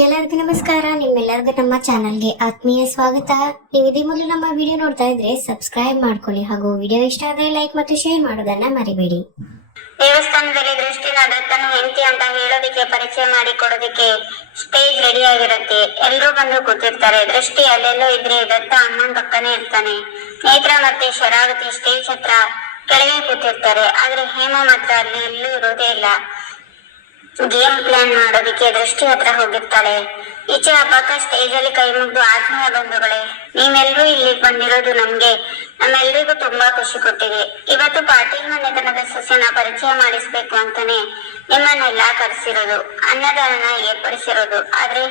ಎಲ್ಲರಿಗೂ ನಮಸ್ಕಾರ. ನಿಮ್ಮೆಲ್ಲರಿಗೂ ನಮ್ಮ ಚಾನಲ್ಗೆ ಆತ್ಮೀಯ ಸ್ವಾಗತ. ನೀವು ಇದೇ ಮೊದಲು ನಮ್ಮ ವಿಡಿಯೋ ನೋಡ್ತಾ ಇದ್ರೆ ಸಬ್ಸ್ಕ್ರೈಬ್ ಮಾಡ್ಕೊಳ್ಳಿ ಹಾಗೂ ವಿಡಿಯೋ ಇಷ್ಟ ಆದ್ರೆ ಲೈಕ್ ಮತ್ತು ಶೇರ್ ಮಾಡೋದನ್ನ ಮರಿಬೇಡಿ. ದೇವಸ್ಥಾನದಲ್ಲಿ ದೃಷ್ಟಿನ ದತ್ತನ ಹೆಂಡತಿ ಅಂತ ಹೇಳೋದಕ್ಕೆ, ಪರಿಚಯ ಮಾಡಿ ಕೊಡೋದಕ್ಕೆ ಸ್ಟೇಜ್ ರೆಡಿ ಆಗಿರುತ್ತೆ ಎಲ್ಲರೂ ಬಂದು ಕೂತಿರ್ತಾರೆ. ದೃಷ್ಟಿ ಅಲ್ಲೆಲ್ಲೋ ಇದ್ರೆ ದತ್ತ ಅಣ್ಣನ್ ಪಕ್ಕನೇ ಇರ್ತಾನೆ. ನೇತ್ರ ಮತ್ತೆ ಶರಾವತಿ, ಸ್ಟೇಜ್ ಹತ್ರ ಕೆಳಗೆ ಕೂತಿರ್ತಾರೆ. ಆದ್ರೆ ಹೇಮ ಮಾತ್ರ ಅಲ್ಲಿ ಎಲ್ಲೂ ಇರೋದೇ ಇಲ್ಲ. ಗೇಮ್ ಪ್ಲಾನ್ ಮಾಡೋದಕ್ಕೆ ದೃಷ್ಟಿ ಹತ್ರ ಹೋಗಿರ್ತಾಳೆ. ಈಚೆ ಹಬ್ಬಕ್ಕ ಸ್ಟೇಜ್ ಅಲ್ಲಿ ಕೈ ಮುಗ್ದು ಆತ್ಮೀಯ ಬಂಧುಗಳೇ ನೀವೆಲ್ಲರೂ ಇಲ್ಲಿ ಬಂದಿರೋದು ನಮ್ಗೆ. ನಮ್ಮೆಲ್ರಿಗೂ ತುಂಬಾ ಖುಷಿ ಕೊಟ್ಟಿದೆ. ಇವತ್ತು ಪಾಟೀಲ್ ಮನೆತನದ ಸಸ್ಯನ ಪರಿಚಯ ಮಾಡಿಸ್ಬೇಕು ಅಂತಾನೆ ನಿಮ್ಮನ್ನೆಲ್ಲ ಕರೆಸಿರೋದು, ಅನ್ನದಾನ ಏರ್ಪಡಿಸಿರೋದು. ಆದ್ರೆ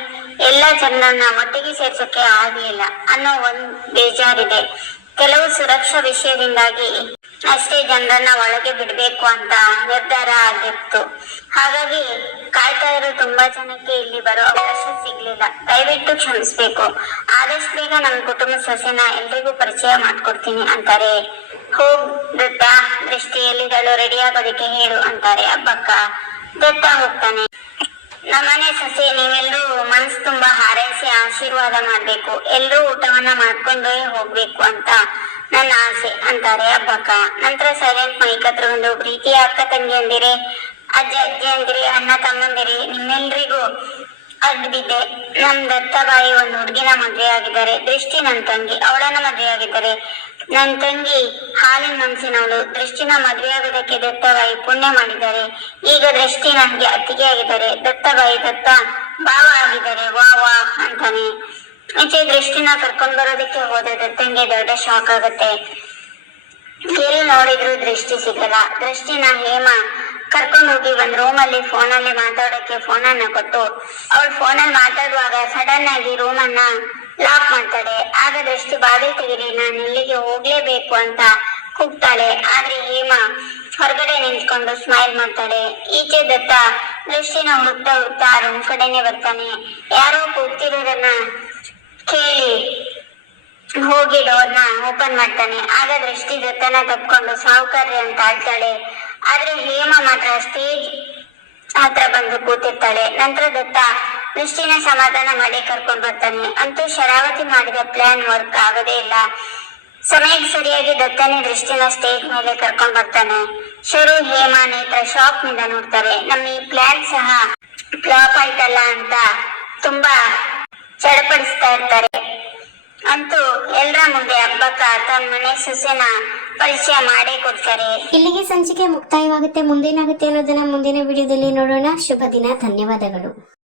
ಎಲ್ಲಾ ಜನರನ್ನ ಒಟ್ಟಿಗೆ ಸೇರ್ಸಕ್ಕೆ ಆಗ್ಲಿಲ್ಲ ಅನ್ನೋ ಒಂದ್ ಬೇಜಾರಿದೆ. ಕೆಲವು ಸುರಕ್ಷಾ ವಿಷಯದಿಂದಾಗಿ ಅಷ್ಟೇ ಜನರನ್ನ ಒಳಗೆ ಬಿಡ್ಬೇಕು ಅಂತ ನಿರ್ಧಾರ ಆಗಿತ್ತು. ಹಾಗಾಗಿ ಕಾಯ್ತಾ ಇರೋ ತುಂಬಾ ಜನಕ್ಕೆ ಇಲ್ಲಿ ಬರೋ ಅವಕಾಶ ಸಿಗ್ಲಿಲ್ಲ. ದಯವಿಟ್ಟು ಕ್ಷಮಿಸ್ಬೇಕು. ಆದಷ್ಟು ಬೇಗ ನನ್ನ ಕುಟುಂಬ ಸಸ್ಯನ ಎಲ್ರಿಗೂ ಪರಿಚಯ ಮಾಡ್ಕೊಡ್ತೀನಿ ಅಂತಾರೆ. ಹೋಗ್ ದತ್ತ ದೃಷ್ಟಿಯಲ್ಲಿದಳು ರೆಡಿ ಆಗೋದಕ್ಕೆ ಹೇಳು ಅಂತಾರೆ. ಅಬ್ಬಕ್ಕ ದತ್ತ ಹೋಗ್ತಾನೆ. ನಮ್ಮನೆ ಸಸಿ ನೀವೆಲ್ಲರೂ ಮನಸ್ಸು ತುಂಬಾ ಹಾರೈಸಿ ಆಶೀರ್ವಾದ ಮಾಡ್ಬೇಕು. ಎಲ್ರೂ ಊಟವನ್ನ ಮಾಡ್ಕೊಂಡೇ ಹೋಗ್ಬೇಕು ಅಂತ ನನ್ನ ಆಸೆ ಅಂತಾರೆ ಹಬ್ಬಕ್ಕ ನಂತರ ಸೈಲೆಂಟ್ ಮೈಕ್ ಹತ್ರ ಒಂದು ಪ್ರೀತಿಯ ಅಕ್ಕ ತಂಗಿಯಂದಿರೆ ಅಜ್ಜ ಅಜ್ಜಿಯಂದಿರೆ ಅಣ್ಣ ತಮ್ಮಂದಿರಿ ನಿಮ್ಮೆಲ್ರಿಗೂ ಅಡ್ಬಿದ್ದೆ. ನಮ್ ದತ್ತಬಾಯಿ ಒಂದು ಹುಡುಗಿನ ಮದ್ವೆ ಆಗಿದ್ದಾರೆ. ದೃಷ್ಟಿ ನನ್ ತಂಗಿ, ಅವಳನ್ನ ಮದ್ವೆ ಆಗಿದ್ದಾರೆ. ನನ್ ತಂಗಿ ಹಾಲಿನ ಮನ್ಸಿನವಳು. ದೃಷ್ಟಿನ ಮದ್ವೆ ಆಗೋದಕ್ಕೆ ದತ್ತಬಾಯಿ ಪುಣ್ಯ ಮಾಡಿದ್ದಾರೆ. ಈಗ ದೃಷ್ಟಿ ನನ್ಗೆ ಅತ್ತಿಗೆ ಆಗಿದ್ದಾರೆ. ದತ್ತಬಾಯಿ ದತ್ತ ಭಾವ ಆಗಿದ್ದಾರೆ. ವಾ ವಾ ಅಂತಾನೆ. ಈಚೆ ದೃಷ್ಟಿನ ಕರ್ಕೊಂಡ್ ಬರೋದಕ್ಕೆ ಹೋದ ದತ್ತಂಗೆ ದೊಡ್ಡ ಶಾಕ್ ಆಗುತ್ತೆ. ಎಲ್ಲಿ ನೋಡಿದ್ರು ದೃಷ್ಟಿ ಸಿಗಲ್ಲ. ದೃಷ್ಟಿನ ಹೇಮ ಕರ್ಕೊಂಡ್ ಹೋಗಿ ಒಂದ್ ರೂಮ್ ಅಲ್ಲಿ ಫೋನ್ ಅಲ್ಲಿ ಮಾತಾಡೋಕೆ ಫೋನ್ ಅನ್ನ ಕೊಟ್ಟು, ಅವಳು ಫೋನ್ ಅಲ್ಲಿ ಮಾತಾಡುವಾಗ ಸಡನ್ ಆಗಿ ರೂಮ್ ಅನ್ನ ಲಾಕ್ ಮಾಡ್ತಾಳೆ. ಆಗ ದೃಷ್ಟಿ ಬಾಗಿಲು ತೆಗಿರಿ, ನಾನು ಇಲ್ಲಿಗೆ ಹೋಗ್ಲೇಬೇಕು ಅಂತ ಕೂಗ್ತಾಳೆ. ಆದ್ರೆ ಹೇಮ ಹೊರಗಡೆ ನಿಂತ್ಕೊಂಡು ಸ್ಮೈಲ್ ಮಾಡ್ತಾಳೆ. ಈಚೆ ದತ್ತ ದೃಷ್ಟಿನ ಹುಡುಕ್ತಾ ಹುಡುಕ್ತಾ ರೂಮ್ ಕಡೆನೆ ಬರ್ತಾನೆ. ಯಾರೋ ಕೂಗ್ತಿರೋದನ್ನ ಹೋಗಿ ಡೋರ್ನ ಓಪನ್ ಮಾಡ್ತಾನೆ. ಆಗ ದೃಷ್ಟಿ ದತ್ತನ ತಪ್ಕೊಂಡು ಸಾವುಕಾರ್ರಿ ಅಂತ ಆಳ್ತಾಳೆ ಆದ್ರೆ ಹೇಮ ಮಾತ್ರ ಸ್ಟೇಜ್ ಹತ್ರ ಬಂದು ಕೂತಿರ್ತಾಳೆ. ನಂತರ ದತ್ತ ದೃಷ್ಟಿನ ಸಮಾಧಾನ ಮಾಡಿ ಕರ್ಕೊಂಡ್ ಬರ್ತಾನೆ. ಅಂತೂ ಶರಾವತಿ ಮಾಡಿದ ಪ್ಲಾನ್ ವರ್ಕ್ ಆಗೋದೇ ಇಲ್ಲ. ಸಮಯಕ್ಕೆ ಸರಿಯಾಗಿ ದತ್ತನೇ ದೃಷ್ಟಿನ ಸ್ಟೇಜ್ ಮೇಲೆ ಕರ್ಕೊಂಡ್ ಬರ್ತಾನೆ. ಶುರು ಹೇಮ ನೇತ್ರ ಶಾಕ್ನಿಂದ ನೋಡ್ತಾರೆ. ನಮ್ಮ ಈ ಪ್ಲಾನ್ ಸಹ ಫ್ಲಾಪ್ ಆಯ್ತಲ್ಲ ಅಂತ ತುಂಬಾ ಚಡಪಡಿಸ್ತಾ ಇರ್ತಾರೆ. ಅಂತೂ ಎಲ್ಲರ ಮುಂದೆ ಹಬ್ಬಕ್ಕ ತನ್ನ ಮನೆ ಸೊಸೆನ ಪರಿಚಯ ಮಾಡೇ ಕೊಡ್ತಾರೆ. ಇಲ್ಲಿಗೆ ಸಂಚಿಕೆ ಮುಕ್ತಾಯವಾಗುತ್ತೆ. ಮುಂದೇನಾಗುತ್ತೆ ಅನ್ನೋದನ್ನ ಮುಂದಿನ ವಿಡಿಯೋದಲ್ಲಿ ನೋಡೋಣ. ಶುಭ ದಿನ. ಧನ್ಯವಾದಗಳು.